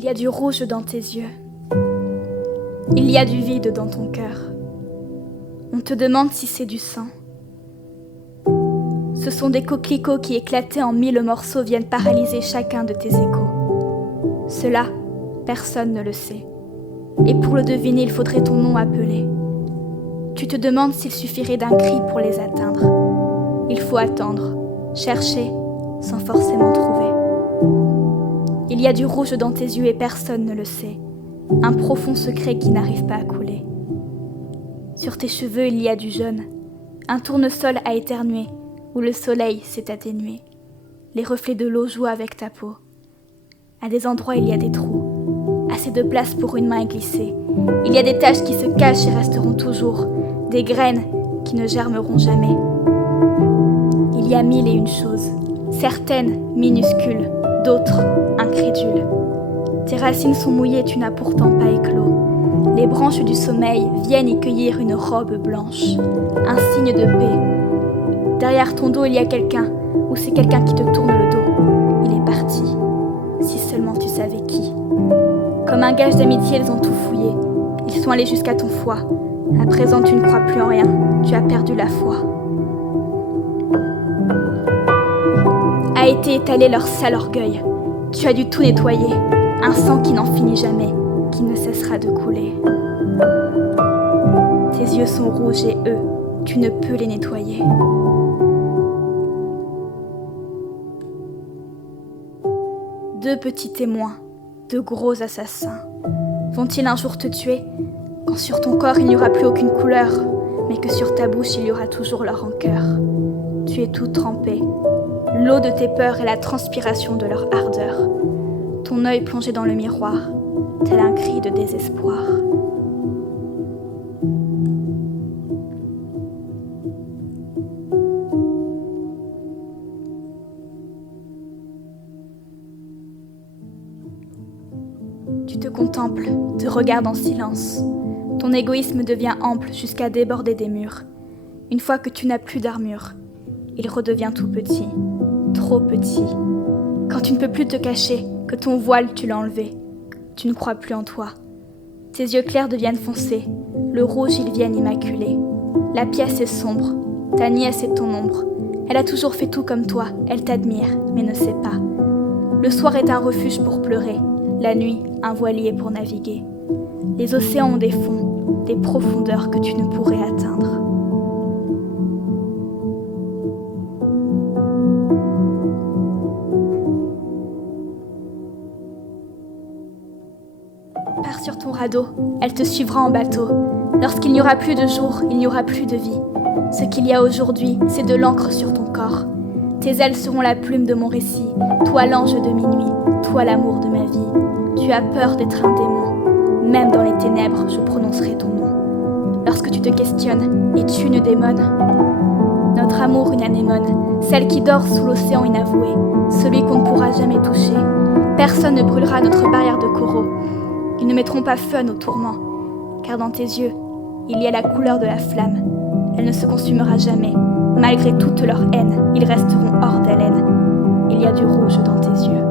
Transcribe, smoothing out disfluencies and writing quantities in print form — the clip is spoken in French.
Il y a du rouge dans tes yeux. Il y a du vide dans ton cœur. On te demande si c'est du sang. Ce sont des coquelicots qui, éclatés en 1000 morceaux, viennent paralyser chacun de tes échos. Cela, personne ne le sait. Et pour le deviner, il faudrait ton nom appelé. Tu te demandes s'il suffirait d'un cri pour les atteindre. Il faut attendre, chercher, sans forcément trouver. Il y a du rouge dans tes yeux et personne ne le sait. Un profond secret qui n'arrive pas à couler. Sur tes cheveux, il y a du jaune. Un tournesol a éternué, où le soleil s'est atténué. Les reflets de l'eau jouent avec ta peau. À des endroits, il y a des trous. Assez de place pour une main glissée. Il y a des taches qui se cachent et resteront toujours. Des graines qui ne germeront jamais. Il y a 1001 choses. Certaines minuscules, d'autres incrédules. Tes racines sont mouillées, tu n'as pourtant pas éclos. Les branches du sommeil viennent y cueillir une robe blanche, un signe de paix. Derrière ton dos, il y a quelqu'un, ou c'est quelqu'un qui te tourne le dos. Il est parti, si seulement tu savais qui. Comme un gage d'amitié, ils ont tout fouillé. Ils sont allés jusqu'à ton foie. À présent, tu ne crois plus en rien, tu as perdu la foi. A été étalé leur sale orgueil. Tu as dû tout nettoyer, un sang qui n'en finit jamais, qui ne cessera de couler. Tes yeux sont rouges et eux, tu ne peux les nettoyer. Deux petits témoins, deux gros assassins. Vont-ils un jour te tuer, quand sur ton corps il n'y aura plus aucune couleur, mais que sur ta bouche il y aura toujours leur rancœur? Tu es tout trempé, l'eau de tes peurs et la transpiration de leur ardeur. Ton œil plongé dans le miroir, tel un cri de désespoir. Tu te contemples, te regardes en silence. Ton égoïsme devient ample jusqu'à déborder des murs. Une fois que tu n'as plus d'armure, il redevient tout petit, trop petit. Quand tu ne peux plus te cacher, que ton voile tu l'as enlevé, tu ne crois plus en toi. Tes yeux clairs deviennent foncés, le rouge ils viennent immaculés. La pièce est sombre, ta nièce est ton ombre. Elle a toujours fait tout comme toi, elle t'admire, mais ne sait pas. Le soir est un refuge pour pleurer, la nuit un voilier pour naviguer. Les océans ont des fonds, des profondeurs que tu ne pourrais atteindre. Pars sur ton radeau, elle te suivra en bateau. Lorsqu'il n'y aura plus de jour, il n'y aura plus de vie. Ce qu'il y a aujourd'hui, c'est de l'encre sur ton corps. Tes ailes seront la plume de mon récit, toi l'ange de minuit, toi l'amour de ma vie. Tu as peur d'être un démon, même dans les ténèbres, je prononcerai ton nom. Lorsque tu te questionnes, es-tu une démone? Notre amour une anémone, celle qui dort sous l'océan inavoué, celui qu'on ne pourra jamais toucher. Personne ne brûlera notre barrière de coraux. Ils ne mettront pas feu à nos tourments, car dans tes yeux, il y a la couleur de la flamme. Elle ne se consumera jamais. Malgré toute leur haine, ils resteront hors d'haleine. Il y a du rouge dans tes yeux.